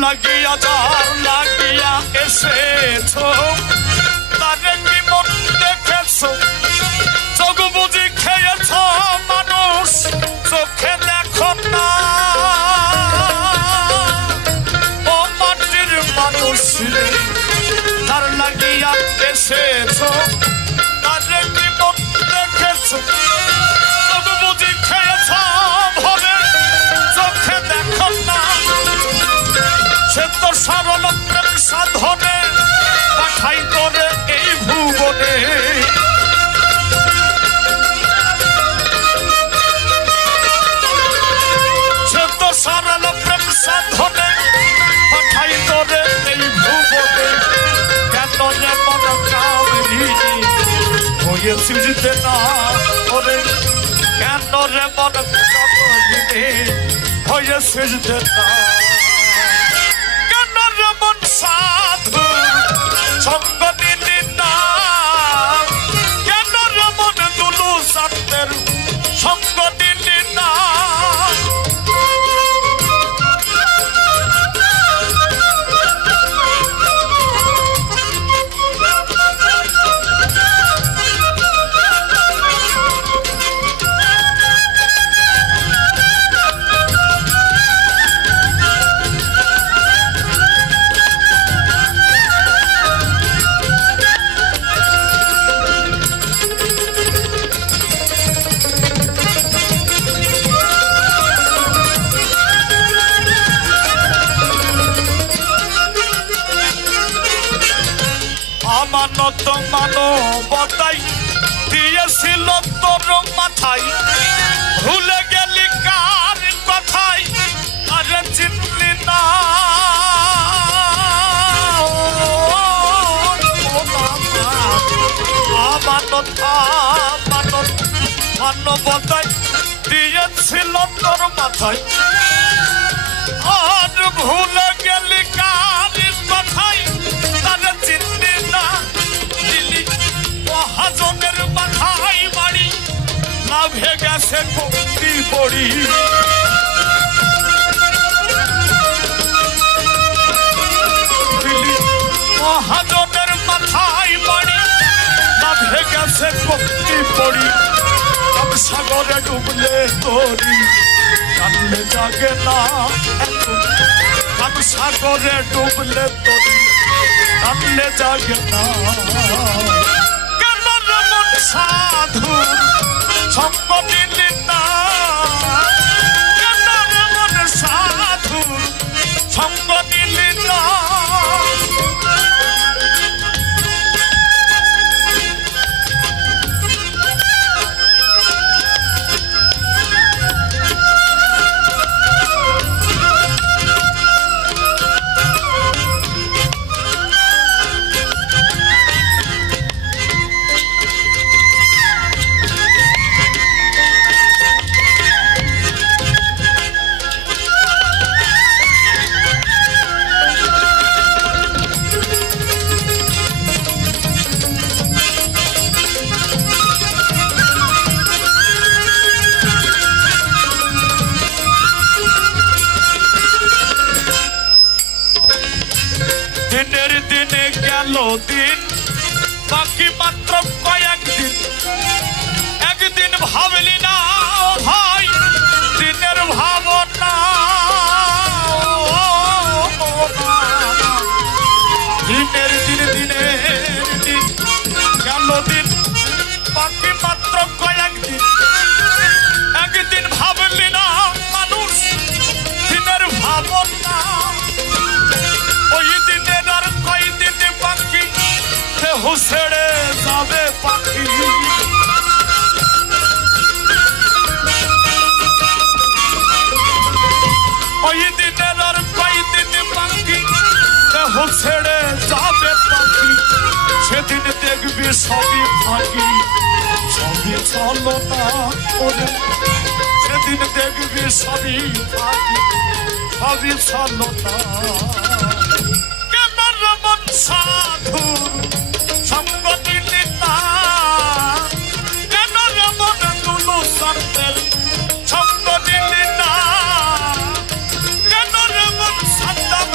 লাগিয়া এসেছো তারে কি মন দেখেছো চোখ বুঝি খেয়েছো মানুষ চোখে দেখো না ও মাটির মানুষ রে তার লাগিয়া এসেছো তারে কি মন দেখেছো চোখ বুঝি খেয়েছো ভবে চোখে দেখো না সে তো সরল প্রেম সাধনে পাঠাই করে এই ভুবনে সে তো সরল প্রেম সাধনে পাঠাই করে এই ভুবনে কেন যে মন কামড়ি হয়ে সিজতে না ওরে কেন রে মন কামড়ি হয়ে সিজতে না সাধু সঙ্গ দিলি না কেন রমন দুলু সত্যের সঙ্গ দিলি না মানত মানবতাই দিয়েছিল তোর মাথায় ভুলে গেলি কার কথাই আরে চিনলি না মানবতাই দিয়েছিল তোর মাথায় আর ভুলে গেলি কার কথাই আরে চিনলি না মহাজনের মাথায় বাড়ি লাভে গেছে কমতি পড়ি মহাজনের মাথায় বাড়ি লাভে গেছে কমতি পড়ি সাগরে ডুবলে তোরি কানলে জাগে না সাগরে ডুবলে তোরি কানলে জাগে না সাধু সঙ্গ দিলি না কেন রমন সাধু সঙ্গ দিলি না দিনের দিনে গেল দিন বাকি মাত্র কয়েকদিন একদিন ভাবলি না ভাই দিনের ভাবনা দিনের দিন গেল দিন বাকি মাত্র কয়েকদিন একদিন ভাবলি না মানুষ দিনের ভাবনা ওই দিনের আর কয়দিন বাকি দেহ ছেড়ে যাবে পাখি ওই দিনের আর কয়দিন বাকি দেহ ছেড়ে যাবে পাখি সেদিন দেখবি সবই ফাঁকি সবই চলো না ওরে সেদিন দেখবি সবই ফাঁকি সবই চলো না সাধু সঙ্গ দিলি না কেন রমন দুলু সত্যের সঙ্গ দিলি না কেন রমন সাদ্দাম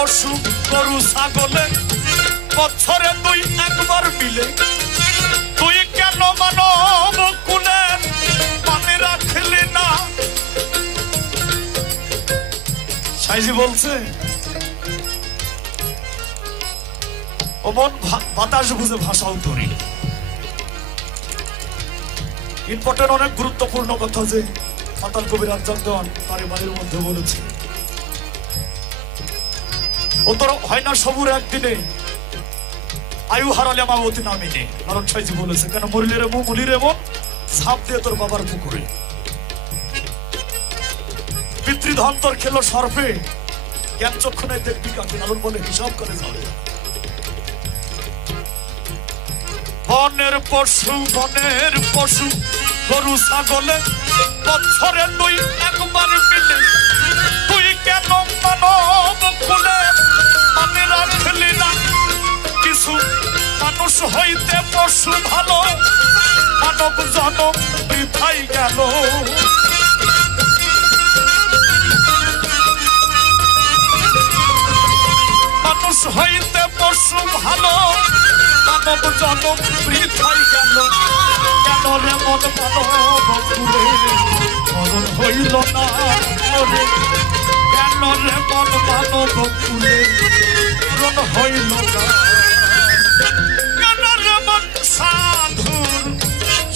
পশু গরু ছাগলে বছরে তুই একবার মিলে তুই কেন মানব কুলে মানে রাখলি না। সাইজি বলছে ও মন বাতাস বুঝে ভাষাও তরি। ইম্পর্টেন্ট অনেক গুরুত্বপূর্ণ কথা যে মাতাল কবির আজাদ দেওয়ান তার বাড়ির মধ্যে বলেছে ও তোর হয় না সবুর একদিনে আয়ু হারালে মামতি নামিনে। নারদ সাইজি বলেছে কেন মরিলে রে মুলিরে মন ঝাঁপ দিয়ে তোর বাবার পুকুরে। পিতৃধন তোর খেলো সর্পে জ্ঞান চক্ষণে দেখবি কাকে। নারদ বলে হিসাব করে যাবে। বনের পশু গরু ছাগলে বছরে তুই একবার মিলে তুই কেন মানব কুলে মানে রাখলি না। কিছু মানুষ হইতে পশু ভালো মানব জনম বৃথাই গেল। মানুষ হইতে পশু ভালো মানব জনম বৃথাই গেল। কেন রে মন মানব কুলে মরণ হইল না রে। কেন রে মন মানব কুলে মরণ হইল না। কেন রে মন সাধুর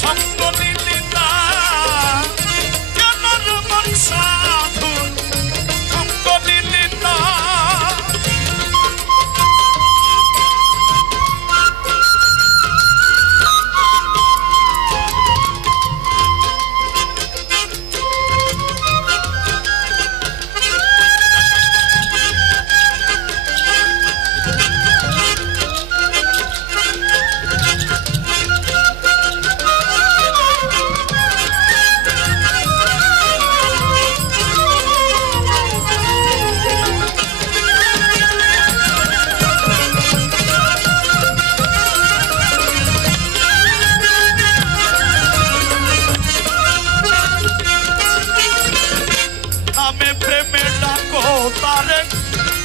সঙ্গ নিলি না। কেন রে মন সাধুর সঙ্গ নিলি না।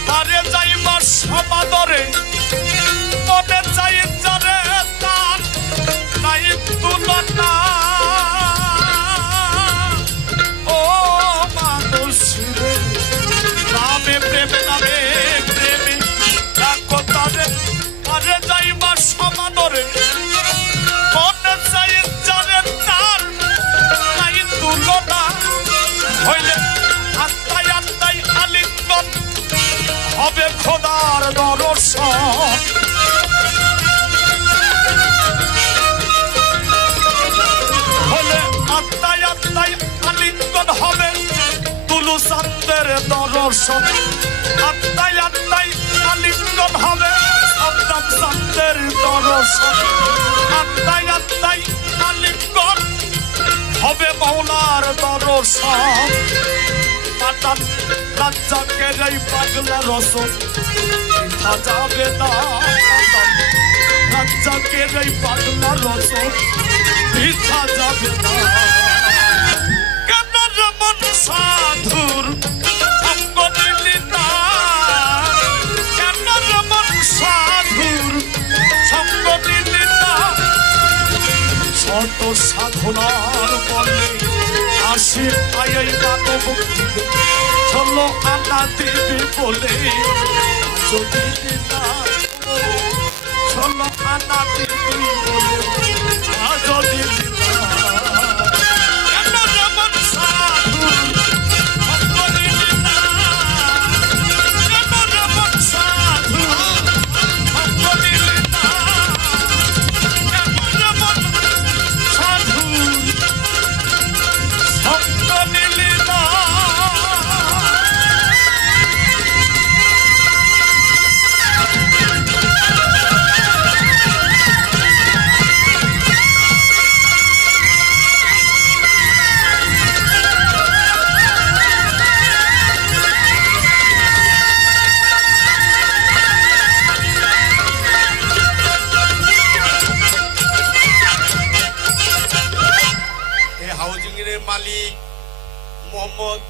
তারে যাইবা সমাদরে মনে চাই যারে তার নাই তুলনা। ও মানুষ রে নামে প্রেমে ডাকো তারে তারে যাইবা সমাদরে মনে চাই যারে তার নাই তুলনা। হইলে আত্মায় আত্মায় আলিঙ্গন হবে খোদার দর্শন। হলে আত্মায় আত্মায় আলিঙ্গন হবে তুলু চাঁদের দর্শন। আত্মায় আত্মায় আলিঙ্গন হবে আত্মাম চাঁদের দর্শন। আত্মায় আত্মায় আলিঙ্গন হবে মৌলার দর্শন। পাতান রাজ্জাকে এই পাগলা রসন দেখা যাবে না। রাজ্জাকে এই পাগলা রসন দেখা যাবে না। কেন যেমন সাধুর সঙ্গ নিলি না। কেন যেমন সাধুর সঙ্গ নিলি না। শত সাধনার বলে আসি আই মানব চলো আনা দিবি বলে যদি না চলো আনা দিবি বলে যদি না। কেন যেমন সাধু সঙ্গ নিলি না। কেন যেমন সাধু সঙ্গ নিলি না। কেন যেমন সাধু সঙ্গ নিলি না। হাউজিং এর মালিক মোহাম্মদ